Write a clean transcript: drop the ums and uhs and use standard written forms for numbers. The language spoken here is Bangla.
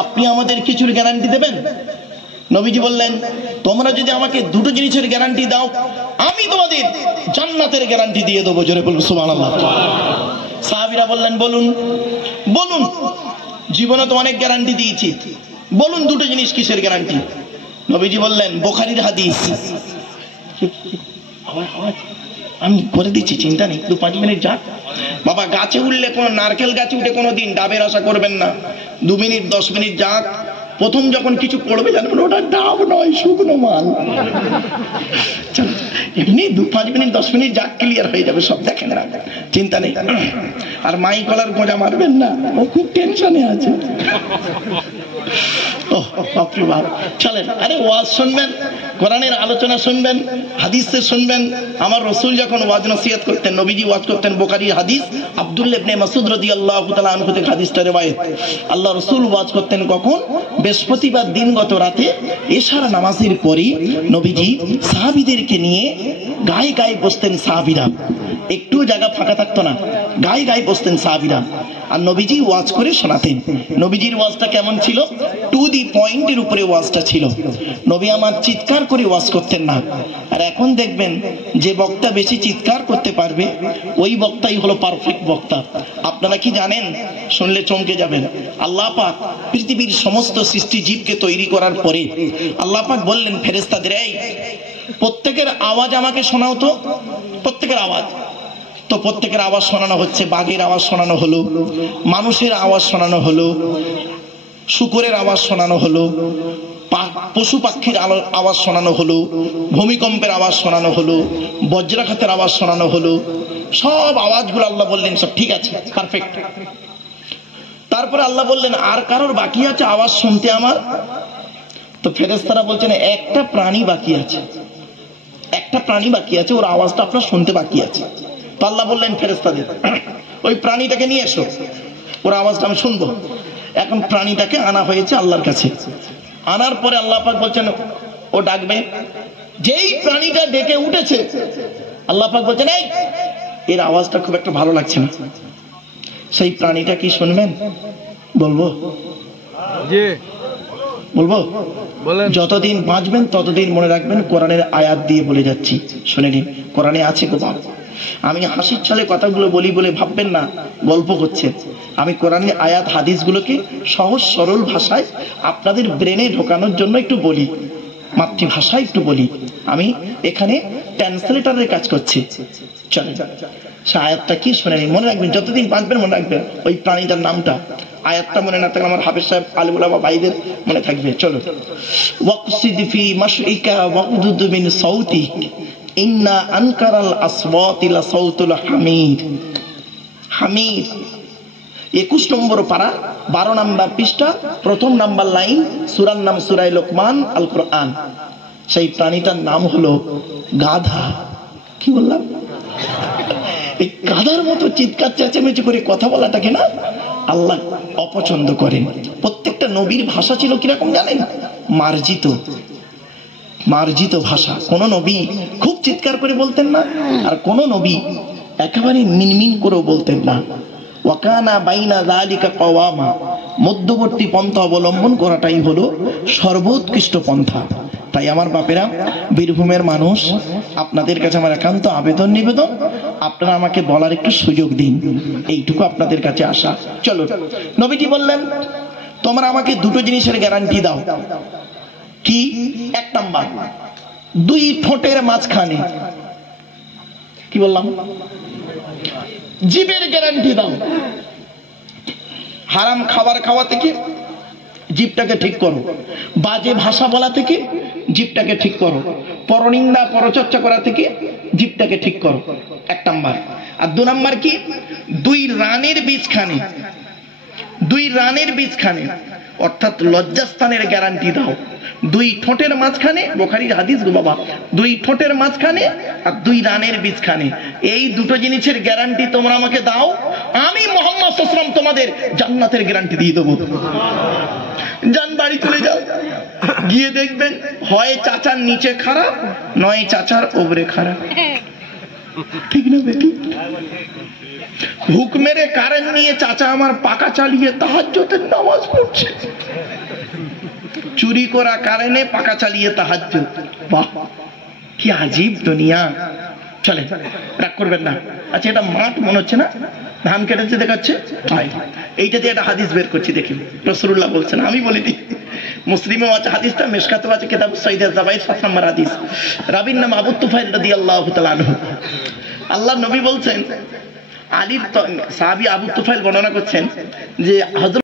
আপনি আমাদের কিছুর গ্যারান্টি দেবেন? নবীজি বললেন, তোমরা যদি আমাকে দুটো জিনিসের গ্যারান্টি দাও, আমি তোমাদের জান্নাতের গ্যারান্টি দিয়ে দেবো। জোরে বলুন সুবহানাল্লাহ। সাহাবীরা বললেন, বলুন বলুন, জীবনে তো অনেক গ্যারান্টি দিয়েছি, বলুন দুটো জিনিস কিসের গ্যারান্টি? নবীজি বললেন, বুখারীর হাদিস। আমি করে দিচ্ছি, চিন্তা নেই, 2-5 মিনিট যাক। বাবা, গাছে উঠলে কোনো নারকেল গাছে উঠে কোনোদিন ডাবের আশা করবেন না। 2 মিনিট 10 মিনিট যাক। প্রথম যখন কিছু পড়বে জানবেন ওটা ডাব নয়, শুকনো মাল। এমনি 2-5 মিনিট 10 মিনিট যাক, ক্লিয়ার হয়ে যাবে সব, দেখেন না, চিন্তা নেই। আর মাই কলার গোজা মারবেন না, ও খুব টেনশনে আছে। চলেন, আরে ওয়াজ শুনবেন, কোরআনের আলোচনা শুনবেন, হাদিসে শুনবেন। আমার রাসূল যখন ওয়াজ নসিহত করতেন, নবীজি ওয়াজ করতেন, বুখারীর হাদিস, আব্দুল্লাহ ইবনে মাসউদ রাদিয়াল্লাহু তাআলা আনহু থেকে হাদিসটা রওয়ায়াত। আল্লাহ রাসূল ওয়াজ করতেন কখন? বৃহস্পতিবার দিন গত রাতে এশার নামাজের পরে নবীজি সাহাবীদেরকে নিয়ে গায়ে গায়ে বসতেন। সাহাবীরা একটু জায়গা ফাঁকা থাকতো না, গায়ে গায়ে বসতেন সাহাবীরা, আর নবীজি ওয়াজ করে শোনাতেন। নবীজির ওয়াজটা কেমন ছিল? টু দি পয়েন্টের উপরে ওয়াজটা ছিল। নবী আমার চিৎকার করে ওয়াজ করতেন না। আর এখন দেখবেন যে বক্তা বেশি চিৎকার করতে পারবে, ওই বক্তাই হলো পারফেক্ট বক্তা। আপনারা কি জানেন? শুনলে চমকে যাবেন। আল্লাহ পাক পৃথিবীর সমস্ত সৃষ্টি জীবকে তৈরি করার পরে আল্লাহ পাক বললেন ফেরেশতাদের, এই প্রত্যেকের আওয়াজ আমাকে শোনাও তো, প্রত্যেকের আওয়াজ। তো প্রত্যেকের আওয়াজ শোনানো হচ্ছে। বাঘের আওয়াজ শোনানো হলো, মানুষের আওয়াজ শোনানো হলো, শুকরের আওয়াজ শোনানো হলো, পশু পাখির আওয়াজ শোনানো হলো, ভূমিকম্পের আওয়াজ শোনানো হলো, বজ্রাঘাতের আওয়াজ শোনানো হলো। সব আওয়াজগুলো আল্লাহ বললেন সব ঠিক আছে, পারফেক্ট। তারপরে আল্লাহ বললেন, আর কারোর বাকি আছে আওয়াজ শুনতে আমার? তো ফেরেশতারা বলছেন, একটা প্রাণী বাকি আছে, একটা প্রাণী বাকি আছে, ওর আওয়াজটা আপনার শুনতে বাকি আছে। তো আল্লাহ বললেন ফেরেশতাদের, ওই প্রাণীটাকে নিয়ে এসো, ওর আওয়াজটা আমি শুনবো। এখন প্রাণীটাকে আনা হয়েছে আল্লাহর কাছে। আনার পরে আল্লাহ পাক বলছেন, ও ডাকবে। যেই প্রাণীটা ডেকে উঠেছে, আল্লাহ পাক বলছেন, এই এর আওয়াজটা খুব একটা ভালো লাগছে না। সেই প্রাণীটা কি শুনবেন? বলবো বলবো যতদিন বাঁচবেন ততদিন মনে রাখবেন, কোরআনের আয়াত দিয়ে বলে যাচ্ছি, শুনে নিন। কোরআনে আছে গো বাবা, আমি হাসির ছলে কথাগুলো বলি বলে ভাববেন না গল্প করছে। আমি কোরআনের আয়াত হাদিসগুলোকে সহজ সরল ভাষায় আপনাদের ব্রেনে ঢোকানোর জন্য একটু বলি, মাতৃভাষায় একটু বলি। আমি এখানে ট্রান্সলেটরের কাজ করছি। চলেন সে আয়াতটা কি শুনে নিন, মনে রাখবেন, যতদিন বাঁচবেন মনে রাখবেন ওই প্রাণীটার নামটা। আয়াতটা মনে না থাকলে আমার হাফেজ সাহেব আলিম উলামা ভাইদের মনে থাকবে। চলো, ওয়াকসিদ ফি মাশইকা ওয়াগদুদ মিন সাউতিক ইন্না আনকারাল আসওয়াতি লা সাউতুল হামির। হামির 21 নম্বর পারা, 12 নম্বর পৃষ্ঠা, প্রথম নাম্বার লাইন, সূরার নাম সূরা লোকমান, আল কোরআন। সেই প্রাণীটার নাম হলো গাধা। কি বললাম? এই গাধার মতো চিৎকার চেঁচামেচি করে কথা বলাটাকে না আল্লাহ অপছন্দ করেন। প্রত্যেকটা নবীর ভাষা ছিল কিরকম জানেন? মার্জিত, মার্জিত ভাষা। কোন নবী খুব চিৎকার করে বলতেন না, আর কোন নবী একেবারে মিনমিন করেও বলতেন না। ওয়াকানা বাইনা যালিকা কওয়ামা, মধ্যবর্তী পন্থা অবলম্বন করাটাই হলো সর্বোৎকৃষ্ট পন্থা। তাই আমার বাপেরা, বীরভূমের মানুষ, আপনাদের কাছে আমার একান্ত আবেদন নিবেদন, আপনারা আমাকে বলার একটু সুযোগ দিন, এইটুকু আপনাদের কাছে আসা। চলো, নবীজি বললেন, তোমরা আমাকে দুটো জিনিসের গ্যারান্টি দাও। কি? 1 নাম্বার, 2 ঠোঁটের মাঝখানে। কি বললাম? জিভের গ্যারান্টি দাও। হারাম খাবার খাওয়া থেকে জিভটাকে ঠিক করো, বাজে ভাষা বলা থেকে জিভটাকে ঠিক করো, পরনিন্দা পরচর্চা করা থেকে জিভটাকে ঠিক করো। 1 নাম্বার। আর 2 নাম্বার কি? 2 রানের বীজখানে, 2 রানের বীজখানে, অর্থাৎ লজ্জাস্থানের গ্যারান্টি দাও। 2 ঠোঁটের মাঝখানে, বুখারীর হাদিস গো বাবা, 2 ঠোঁটের মাঝখানে আর 2 রানের বীজখানে, এই দুটো জিনিসের গ্যারান্টি তোমরা আমাকে দাও, আমি মুহাম্মদ সাল্লাল্লাহু আলাইহি ওয়াসাল্লাম তোমাদের জান্নাতের গ্যারান্টি দিয়ে দেবো। যান বাড়ি চলে যাও, গিয়ে দেখবেন হয় চাচার নিচে খারাপ, নয় চাচার ওপরে খারাপ। ঠিক না বেটি? হুকমেরে কারেন্ট নিয়ে চাচা আমার পাকা চালিয়ে তাহাজ্জুদের নামাজ পড়ছে, চুরি করা কারেন্টে পাকা চালিয়ে তাহাজ্জুদ। বাহ, কি আজীব দুনিয়া। চলে, রাগ করবেন না। আচ্ছা, এটা মাঠ মনে হচ্ছে না? ধান কেটেছে দেখাচ্ছে। এইটা দিয়ে একটা হাদিস বের করছি, দেখি রাসূলুল্লাহ বলছেন, আমি বলিনি। মুসলিমে আছে হাদিসটা, মিশকাতে আছে কিতাবুস সাইয়্যিদ আয-যাবাইর 7 নম্বর হাদিস। রাবির নাম আবু তুফাইল রাদিয়াল্লাহু তাআলা আনহু। আল্লাহর নবী বলছেন, আলী সাহাবী আবু তুফাইল বর্ণনা করছেন যে হযরত